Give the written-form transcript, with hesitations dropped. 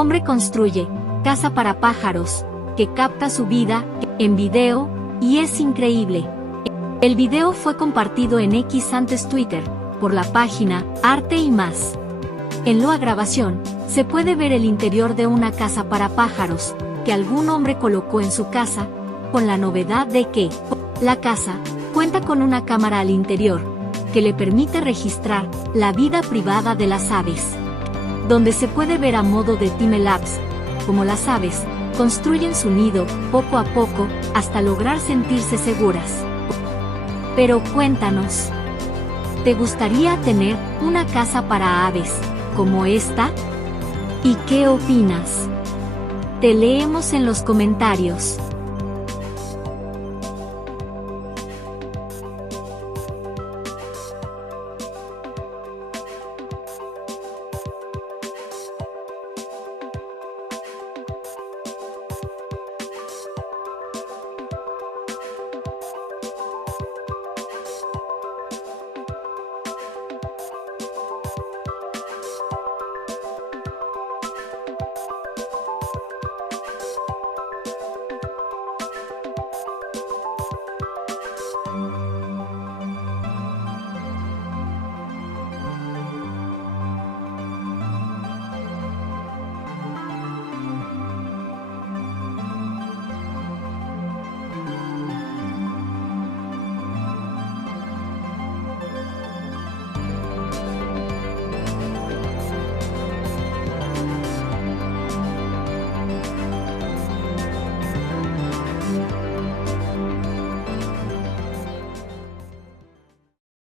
Hombre construye casa para pájaros, que capta su vida en video, y es increíble. El video fue compartido en X antes Twitter, por la página Arte y Más. En la grabación, se puede ver el interior de una casa para pájaros, que algún hombre colocó en su casa, con la novedad de que la casa cuenta con una cámara al interior, que le permite registrar la vida privada de las aves, donde se puede ver a modo de time-lapse, como las aves construyen su nido poco a poco hasta lograr sentirse seguras. Pero cuéntanos, ¿te gustaría tener una casa para aves como esta? ¿Y qué opinas? Te leemos en los comentarios.